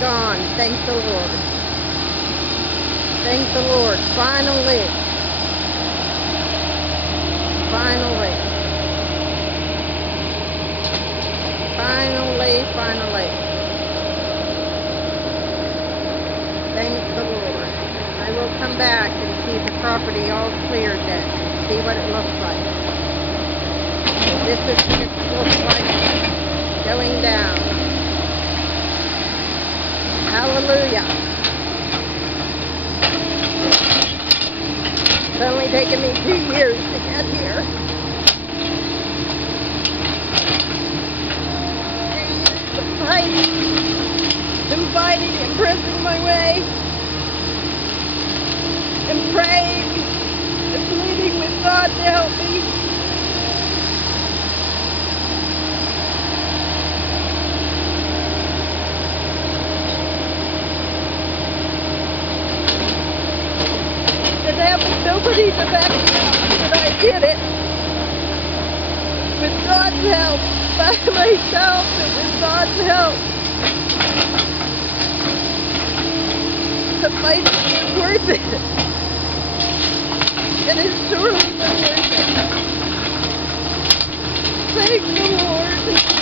gone. Thank the Lord. Thank the Lord. Finally. Finally. Finally. Thank the Lord. I will come back and see the property all cleared then and see what it looks like. This is what it looks like going down. Hallelujah. It's only taken me 2 years to get here. 2 years of fighting and pressing my way and praying and pleading with God to help me. And having nobody to back me up, but I did it. With God's help, by myself, and with God's help. The fight is worth it. It is truly worth it. Thank the Lord.